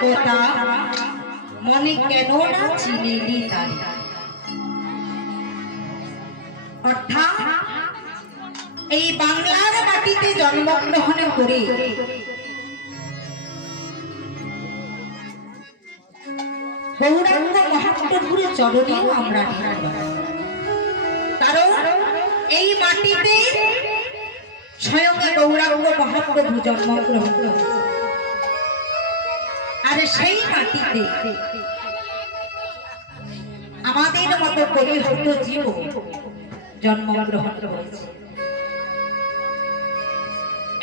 দেবতা মনে কেন না চিনিলি তাই। অর্থাৎ এই বাংলার মাটিতে জন্মগ্রহণ করে গৌরাঙ্গ মহাপ্রভুর চরণে আমরা কারণ এই মাটিতে স্বয়ং গৌরাঙ্গ মহাপ্রভু জন্মগ্রহণ করেছে। আর সেই মাটিতে আমাদের মতো পরিহত জীব জন্মগ্রহণ করেছে।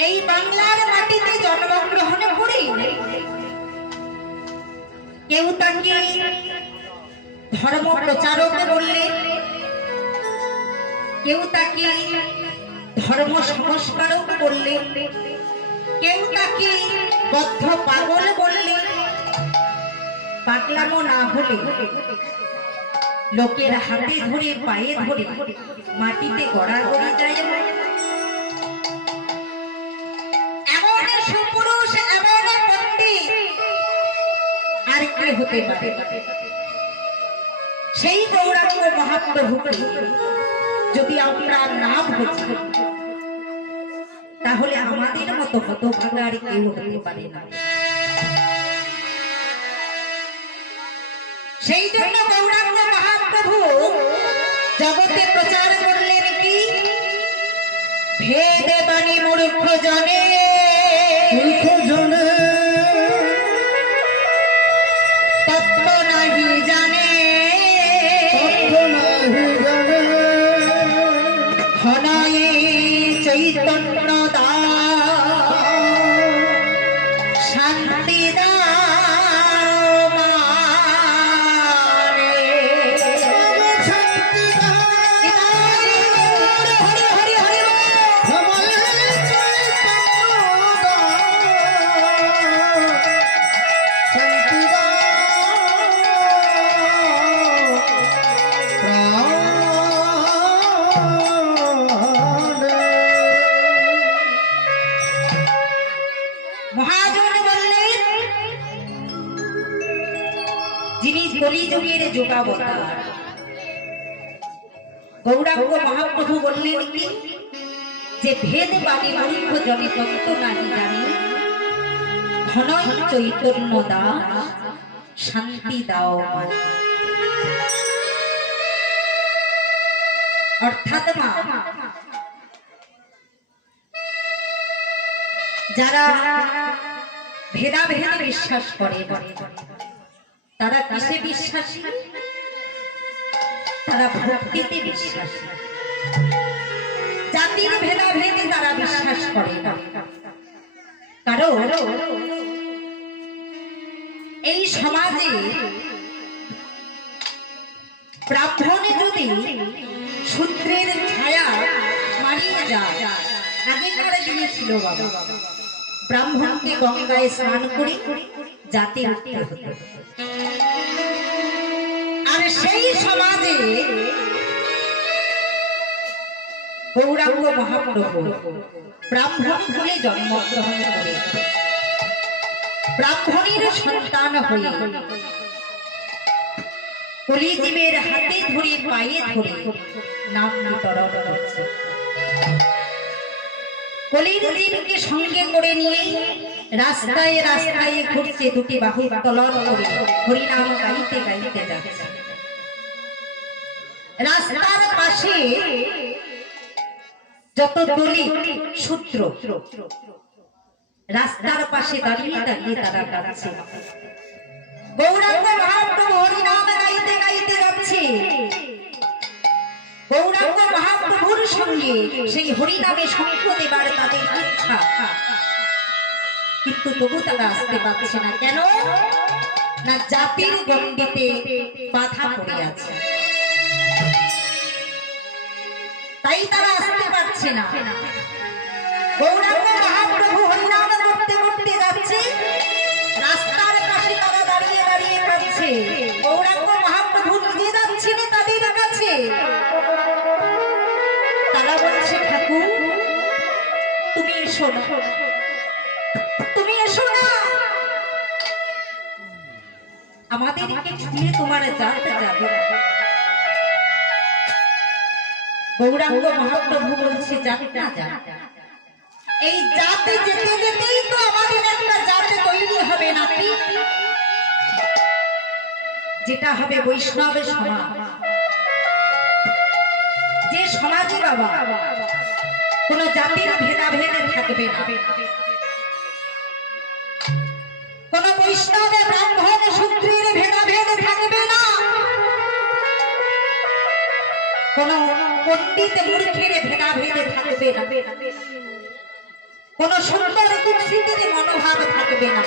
এই বাংলার মাটিতে জন্মগ্রহণ করে কেউ তাকে ধর্ম প্রচারক বললেন, কেউ তাকে ধর্ম সংস্কারক বললেন, কেউ তাকে বদ্ধ পাগল বললেন। পাগলামো না হলে লোকের হাতে ধরে পায়ে ধরে মাটিতে গড়াগড়ি যায়। এমন সুপুরুষ, এমন পণ্ডিত আর কে হতে পারে? সেই গৌরাঙ্গ মহাপ্রভুকে যদি আমরা না বুঝি তাহলে আমাদের মতো হতভাগা আর কেউ হতে পারে না। সেই জন্য গৌরাঙ্গ মহাপ্রভু জগতে প্রচার করলেন কি? ভেদ বাণী মূর্খ জনে, তত্ত্ব নাহি জানে, হনয়ে চৈতন্য দা শান্তি দা কলিযুগের যুগাবতার গৌরাঙ্গ মহাপ্রভু বললেন কি? যে ভেদ বাণী মূর্খ জনে তত্ত্ব নাহি জানে, ঘনই চৈতন্য দা শান্তি দাও মানে। অর্থাৎ মা, যারা ভেদাভেদে বিশ্বাস করে তারা কিসে বিশ্বাসী? তারা ভক্তিতে বিশ্বাসী। জাতির ভেদাভেদে তারা বিশ্বাস করে না। কারণ এই সমাজে ব্রাহ্মণে যদি শূদ্রের ছায়া মারিয়ে যায়, আগেকার দিনে ছিল বাবা, ব্রাহ্মণকে গঙ্গায় স্নান করে জাতি উঠতে হতো। আর সেই সমাজে গৌরাঙ্গ মহাপ্রভু ব্রাহ্মণ বলে জন্মগ্রহণ করে ব্রাহ্মণের সন্তান হয়ে কলিজীবের হাতে ধরে পায়ে ধরে নাম বিতরণ করছে। কলিজীবকে সঙ্গে করে নিয়ে রাস্তায় রাস্তায় ঘুরছে, দুটি বাহু তলন করে হরিনাম গাইতে গাইতে যাচ্ছে। রাস্তার পাশে যত দলিত শূদ্র রাস্তার পাশে দাঁড়িয়ে দাঁড়িয়ে তারা গাচ্ছে। গৌরাঙ্গ মহাপ্রভু হরিনাম গাইতে গাইতে যাচ্ছে। গৌরাঙ্গ মহাপ্রভুর সঙ্গে সেই হরিনামে সঙ্গ দেবার তাদের ইচ্ছা, কিন্তু তবু তারা আসতে পারছে না। কেন না? জাতির গণ্ডিতে বাধা পড়ে আছে, তাই তারা আসতে পারছে না। গৌরাঙ্গ মহাপ্রভু হরিনাম করতে করতে যাচ্ছে, রাস্তার পাশে তারা দাঁড়িয়ে দাঁড়িয়ে কাঁদছে। গৌরাঙ্গ মহাপ্রভু নিজে যাচ্ছেন তাদের কাছে। তারা বলছে, ঠাকুর তুমি এসো না, তুমি এসো না। আমাদেরকে ছুঁয়ে তোমার জানতে যাবে। গৌরাঙ্গ মহাপ্রভু বলছে যাবে না যা। এই জাতে যেতে যেতেই তো আমাদের একটা জাতে তৈরি হবে নাকি, যেটা হবে বৈষ্ণবের সমাজ। যে সমাজে বাবা কোন জাতির ভেদাভেদ থাকবে না, কোন বৈষ্ণবে ব্রাহ্মণ শূদ্রের ভেদাভেদ থাকবে না, কোন পণ্ডিত মূর্খের ভেদাভেদ থাকবে না, কোন সুন্দর কুৎসিতের মনোভাব থাকবে না,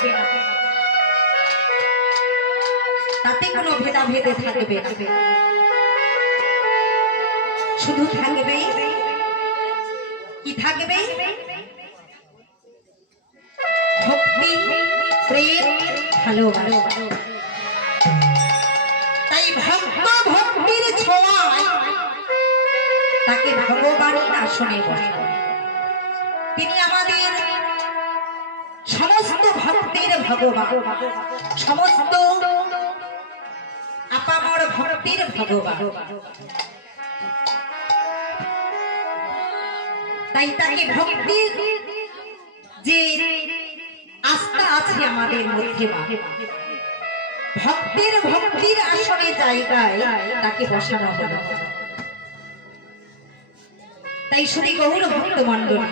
তাতে কোনো ভেদাভেদ থাকবে না। শুধু থাকবে কি থাকবে? ভক্তি, প্রেম, ভালোবাসা। তাই ভক্ত ভক্তির ছোঁয়ায় তাকে ভগবানের আসনে বসানো। তিনি আমাদের সমস্ত ভক্তের ভগবান, সমস্ত আপামর ভক্তির ভগবান। তাই তাকে ভক্তির যে আস্থা আছে আমাদের মধ্যে, ভক্তের ভক্তির আসনে জায়গায় তাকে বসানো হলো। তাই শুধু গৌর ভক্ত মন্ডল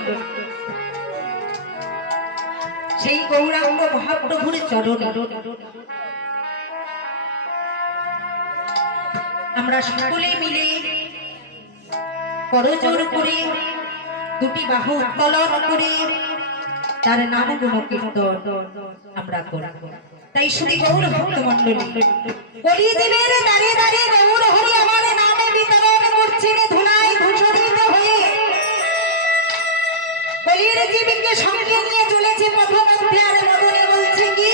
সেই গৌরাঙ্গ মহাপ্রভুর চরণে আমরা সকলে মিলে করজোড় করে দুটি বাহু উত্তোলন করে তার নাম গুণ কীর্তন আমরা করব। তাই শুধু গৌর ভক্ত মন্ডলী কলিজীবের দাঁড়িয়ে দাঁড়িয়ে গৌর হরি আমার নামে বিতরণ করছেন ধুনায় ধূসরিত হয়ে। কলির জীবকে সঙ্গে নিয়ে চলেছে পথমধ্যে, আর মদনে বলছে কি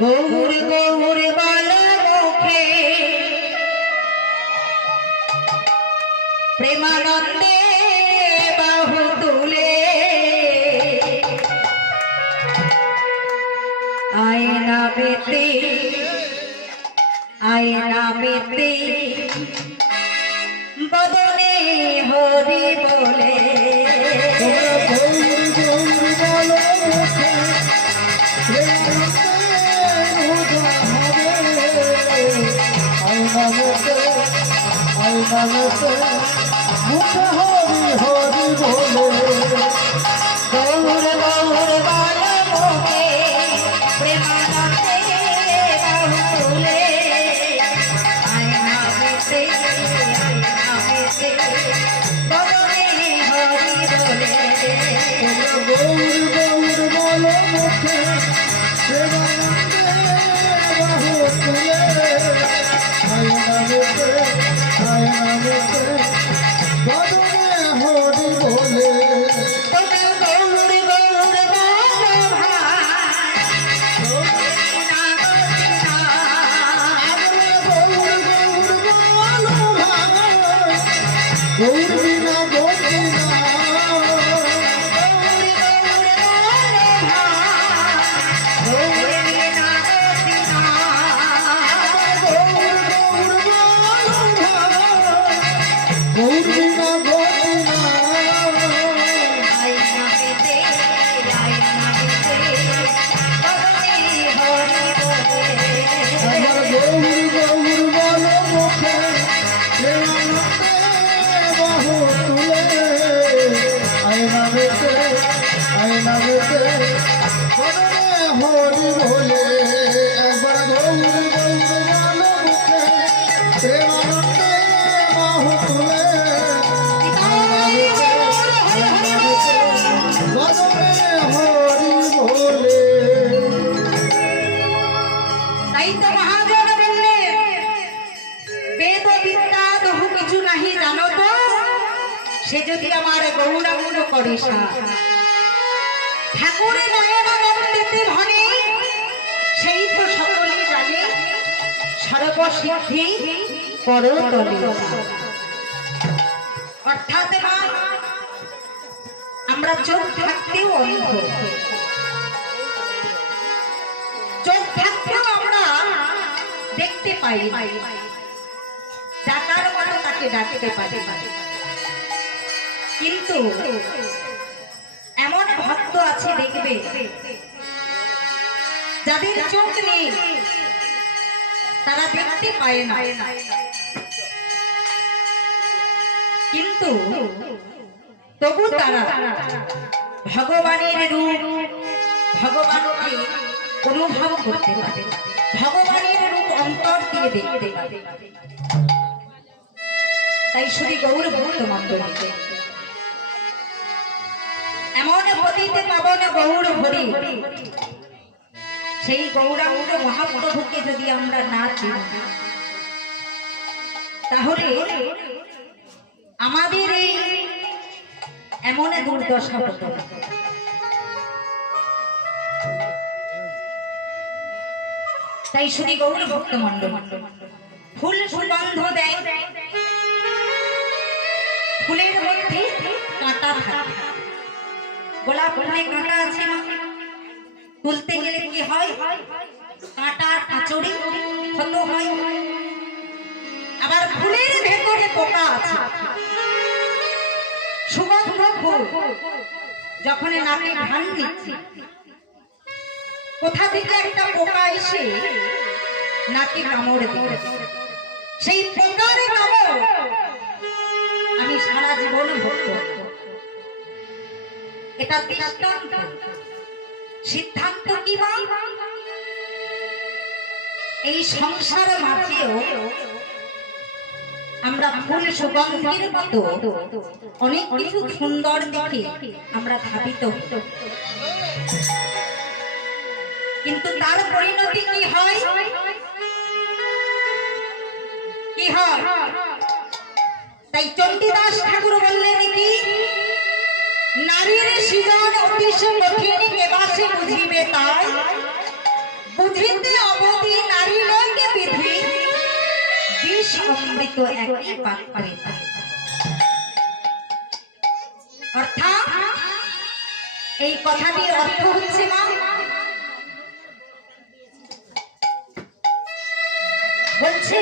গৌর গৌর বল মুখে প্রেমানন্দে বাহু তুলে আয়না বেতে বদনে হরি বলে গৌর গৌর বল মুখে প্রেমানন্দে বাহু তুলে আয়না বেতে বদনে হরি বলে। গৌর গৌর বল মুখে বাহু তুলে আয়না বেতে বদনে হরি বলে। সে যদি আমার গৌরাঙ্গ করে ঠাকুরের নয়নানন্দিতে ভনে, সেই তো সকলে জানে সর্বসিদ্ধি করতলে। অর্থাৎ আমরা চোখ থাকতেও অন্ধ, চোখ থাকতেও আমরা দেখতে পাই, ডাকার মতো তাকে ডাকতে পারি, কিন্তু এমন ভক্ত আছে দেখবে যাদের চোখ নেই, তারা দেখতে পায় না, কিন্তু তবু তারা ভগবানের রূপ, ভগবানকে অনুভব করতে পারে, ভগবানের রূপ অন্তর দিয়ে দেখতে পারে। তাই শ্রী গৌর ভক্ত মণ্ডলী এমন পতিতে পাবন গৌর হরি, সেই গৌরাঙ্গ মহাপ্রভুকে যদি আমরা না চিনি, তাহলে আমাদের এই এমন দুর্দশা হতো। তাই শ্রী গৌর ভক্ত মণ্ডলী ফুল সুগন্ধ দেয়, ফুলের মধ্যে কাঁটা থাকে, গোলাপ ফুলে কাঁটা আছে না, তুলতে গেলে কি হয়, কাঁটা কাঁচড়ি ক্ষত হয়। আবার ফুলের ভেতরে পোকা আছে, সুগন্ধ ফুল যখন নাকে ঘ্রাণ নিচ্ছে, কোথা থেকে একটা পোকা এসে নাকে কামড় দিল, সেই পোকার কামড় আমি সারা জীবন ভোগ করব। এটা দৃষ্টান্ত, সিদ্ধান্ত কি বা, এই সংসার মাঝেও আমরা ফুল সুগন্ধির মতো অনেক কিছু সুন্দর দেখে আমরা ধাবিত হই, কিন্তু তার পরিণতি কি হয়, কি হয়? তাই চণ্ডীদাস ঠাকুর বললেন কি, নারীর সৃজন অতিশ কঠিন, কেবাসে বুঝিবে তাই, বুঝিতে অবধি নারী লোকে বিধি, বিষ অমৃত একই পাত্রে। অর্থাৎ এই কথাটির অর্থ হচ্ছে না, বলছে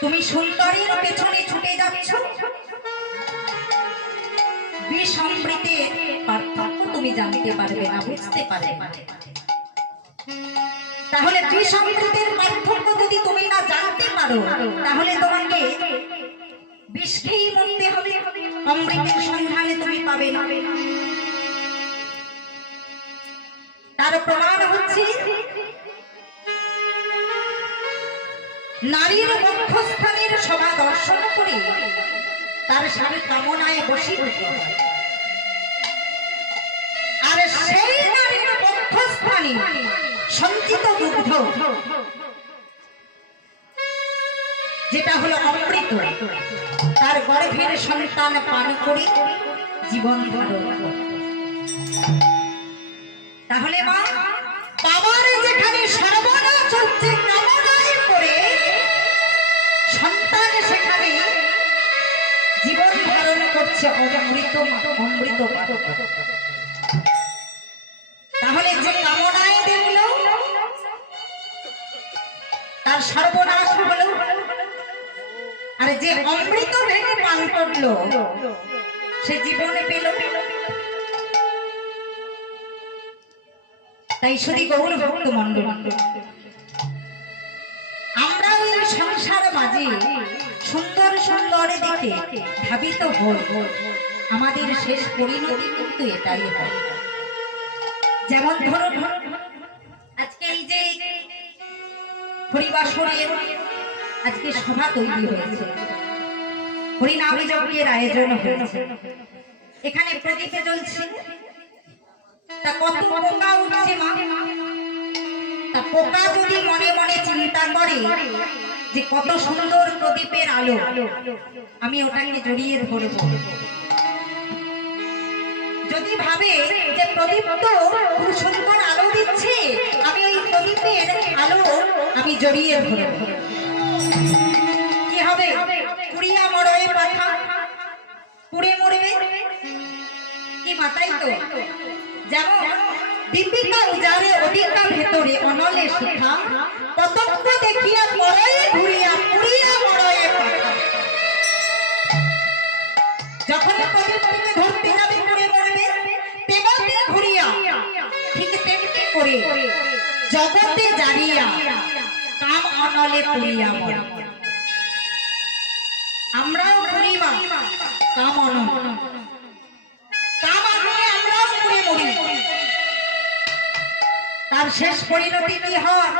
তুমি সুন্দরীর পেছনে ছুটে যাচ্ছ, বিষ অমৃতের পার্থক্য তুমি জানতে পারবে না, বুঝতে পারবে না। তাহলে বিষ অমৃতের পার্থক্য যদি তুমি না জানতে পারো, তাহলে তোমাকে বিষ খেয়েই মরতে হবে, অমৃতের সন্ধানে তুমি পাবে না। তার প্রমাণ হচ্ছে নারীর বক্ষস্থানের শোভা দর্শন করে তার স্বামী কামনায় বশীভূত হয়, আর সেই নারীর বক্ষস্থানে সঞ্চিত দুগ্ধ, যেটা হলো অমৃত, তার গর্ভের সন্তান পান করে জীবন ধারণ করে। তাহলে মা, বাবার যেখানে সর্বনাশ হচ্ছে কামনায় করে, সন্তান সেখানে জীবন ধারণ করছে অমৃত, অমৃত। তাহলে যে কামনায় দেখল তার সর্বনাশ হলো, আর যে অমৃত ভেঙে পান করলো সে জীবনে পেল। তাই শ্রী গৌর ভক্ত মণ্ডলী আমরা ওই সংসার মাঝে সুন্দর সুন্দর দেখে ধাবিত হই, আমাদের শেষ পরিণতি কিন্তু এটাই হয়। যেমন ধরুন আজকে এই যে হরিবাসরের আজকে সভা তৈরি হয়েছে, হরিনাম যজ্ঞের আয়োজন হয়েছে, এখানে প্রদীপে জ্বলছে, তা কত পোকা উঠছে মা, তা পোকা যদি মনে মনে চিন্তা করে যে কত সুন্দর প্রদীপের আলো, আমি ওটাকে জড়িয়ে ধরব, যদি ভাবে যে প্রদীপ তো খুব সুন্দর আলো দিচ্ছে, আমি ওই প্রদীপের আলো আমি জড়িয়ে ধরব, কি হবে? পুড়িয়া মরবে পাখা, পুড়ে মরবে কি মাথায় তো। যেমন দীপিকা উজারে অধিকা ভেতরে অনলে শিখা, পতঙ্গ দেখিয়া জগতে জারিয়া কাম অনলে পুরিয়া মরে। আমরাও পুরিবা কাম অনল, কাম অনলে আমরাও পুরে মরি। তার শেষ পরিণতি কি হয়?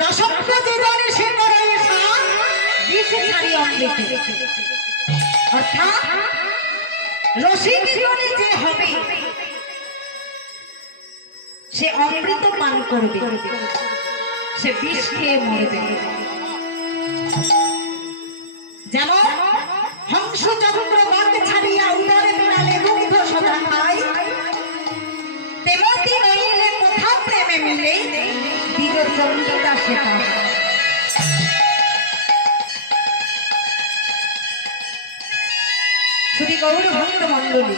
রসক্ত জীবনে সে করে সার, বিষ ছাড়ি অমৃতে। অর্থাৎ রসিক জীবনে যে হবে সে অমৃত পান করবে, সে বিষ খেয়ে মরবে। যেমন হংস চক্র বাঘ ছাড়িয়া উদরে বিড়ালে দুগ্ধ সদা খায়, তেমতি নইলে কোথা প্রেমে মিলে দিগ চন্দ্রিতা সে পায়। শুধু গৌর ভক্ত মন্ডলী,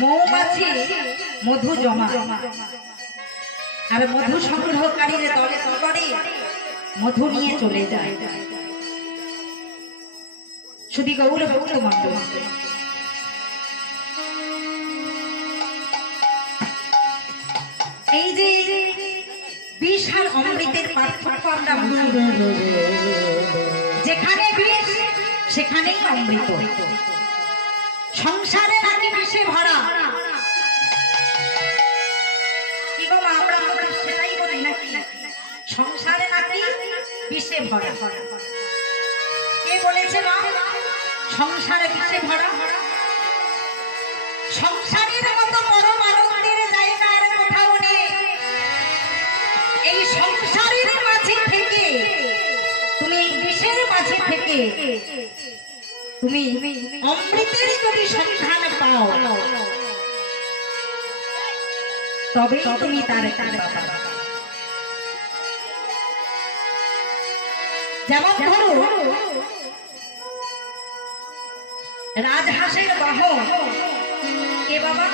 মৌমাছি মধু জমা আর মধু সংগ্রহকারীর দলে দলে মধু নিয়ে চলে যায়। শুধু গৌর ভক্ত মন্ডলী, এই যে বিষ আর অমৃতের পার্থক্য আমরা বুঝি। যেখানে বিষ সেখানেই অমৃত। সংসারে নাকি বিষে ভরা, কি গো মা, আমরা তো সেটাই বলি নাকি? সংসারে নাকি বিষে ভরা। কে বলেছে মা সংসারে বিষে ভরা? সংসারের মতো পরম আনন্দের জায়গা আর কোথাও নেই। এই সংসারের মাঝে থেকে তুমি, এই বিষের মাঝে থেকে তুমি অমৃতের যদি সন্ধান পাও তবে তুমি তার পাবা। যেমন ধরো রাজহাঁসের বাহন কে বাবা?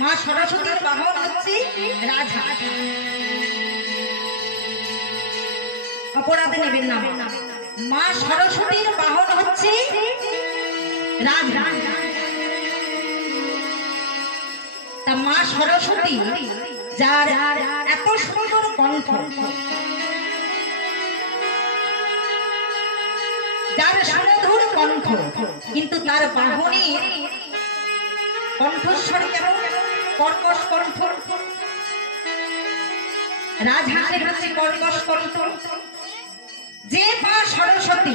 মা সরস্বতীর বাহন হচ্ছে রাজহাঁস। অপরাধে নেবেন না, মা সরস্বতীর বাহন হচ্ছে রাজহাঁস। তা মা সরস্বতী যার এত সুন্দর কণ্ঠ, যার সুমধুর কণ্ঠ, কিন্তু তার বাহনের কণ্ঠস্বর কেমন? কর্কশ কণ্ঠ। রাজহাঁসের হচ্ছে কর্কশ কণ্ঠ। যে মা সরস্বতী,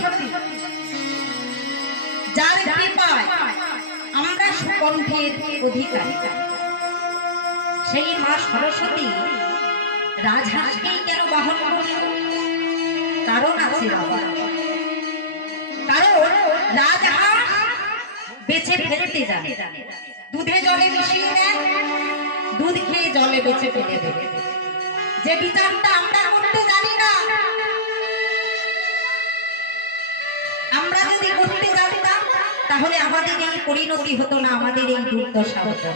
যার কৃপায় আমরা সুকণ্ঠের অধিকারী, সেই মা সরস্বতী রাজহাঁসকেই কেন বাহন করল? কারণ আছে বাবা। কারণ রাজহাঁস বেছে ফেলতে জানে। দুধে জলে মিশিয়ে দেন, দুধ খেয়ে জলে বেছে ফেলে দেবে। যে বিচারটা আমরা করতে জানি না, আমরা যদি করতে জানতাম তাহলে আমাদের এই পরিণতি হতো না, আমাদের এই দুর্দশা হতো।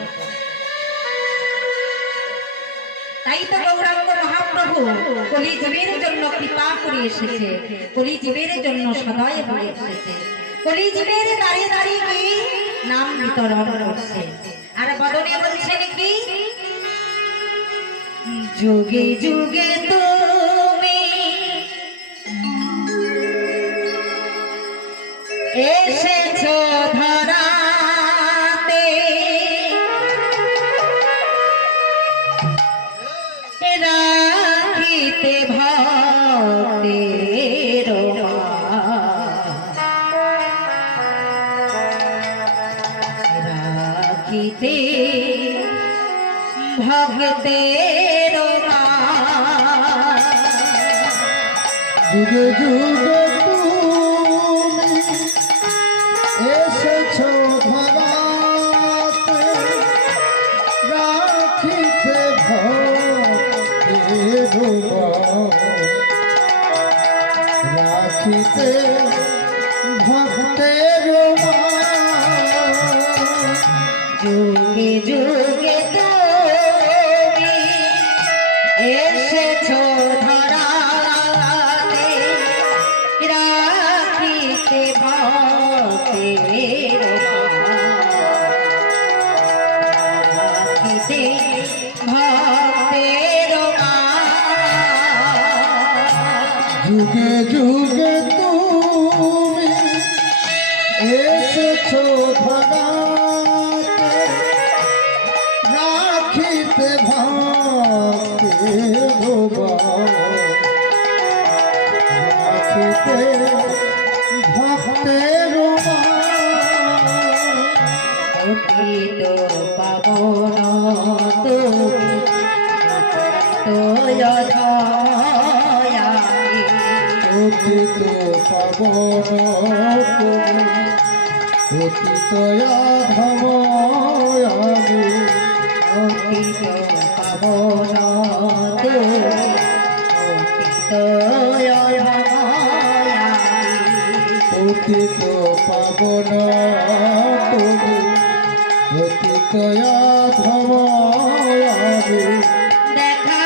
তাই তো গৌরাঙ্গ মহাপ্রভু কলিজীবের জন্য কৃপা করে এসেছে, কলিজীবের জন্য সদয় হয়ে এসেছে, কলিজীবের দাঁড়িয়ে দাঁড়িয়ে কি নাম বিতরণ করছে। আর বদনে বলছেন কি, যুগে যুগে তুমি এসেছো ধরাতে, রাখিতে ভক্তের রাখিতে ভক্তের যুগে যুগে তুমি এসেছো ধরাতে, রাখিতে ভক্তের রাখিতে ভক্তের যুগে যুগে তুমি এসেছো ধরাতে, রাখিতে ভক্তের রাখিতে যুগে যুগে তুমি এসেছো ধরাতে রাখিতে ভক্তি রাখিতে ভক্তের অতীত পাবন তুমি অতীত পাবন তুমি অতীত ধম আমি অতীত পাবন তুমি অতীত অতীত পাবন তুমি অতীত ধম আমি দেখা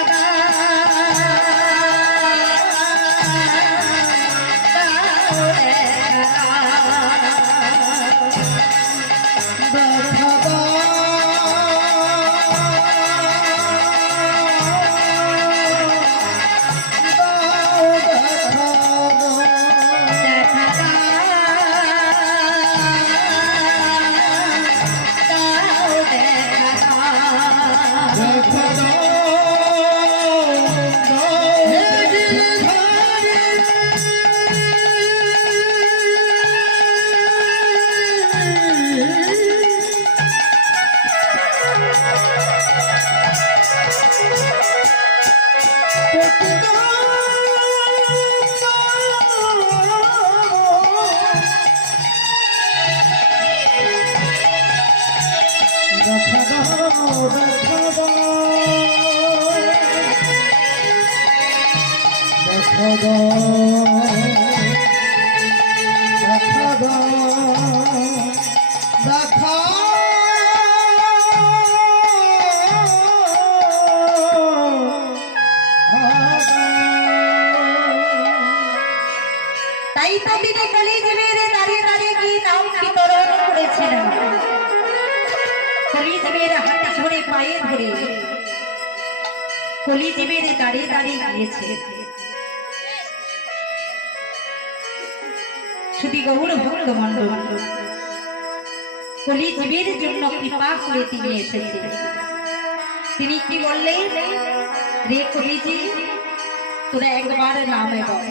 তাই তো তিনি কলিযুগের দাঁড়িয়ে দাঁড়িয়ে কি নাম বিতরণ করেছিলেন। কলিযুগের হাতে ধরে পায়ে ধরে কলিযুগের দাঁড়িয়ে দাঁড়িয়ে গিয়েছে। শুধু গৌর ভক্ত মন্ডল কলিযুগের জন্য কৃপা করে তিনি এসেছেন। তিনি কি বললেন, রে কলিজি তোরা একবার নামে বল,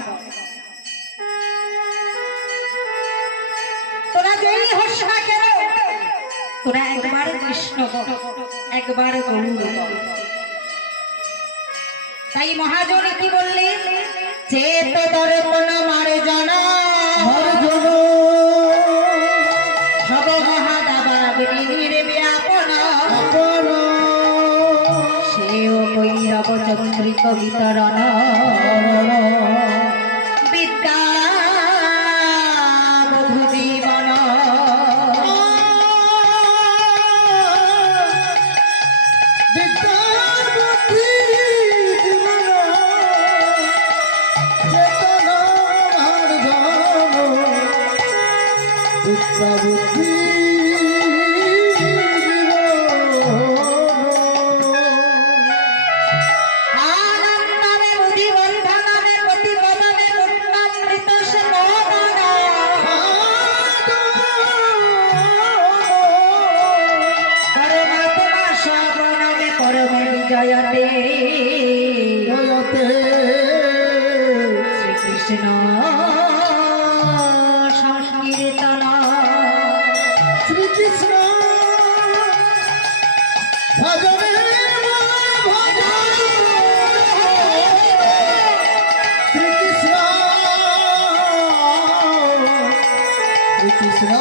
তোরা যেই হোস না কেন তোরা একবার কৃষ্ণ বল, একবার গৌর বল। তাই মহাজন কি বললেন, যে তো দর্পণ মারে জানা সব মহাদাবাগ্নির ব্যাপন সেও কৈরব চন্দ্রিক বিতরণ বিদ্যা বধূ জীবন আনন্দমে মুদি বন্ধনমে প্রতিপদমে পূর্ণামৃত সমোদন পরমাত্মা শ্রবণমে পরম বিজয়তে শ্রীকৃষ্ণ সংকীর্তন শ্রীকৃষ্ণ ভজনে শ্রীকৃষ্ণ শ্রীকৃষ্ণ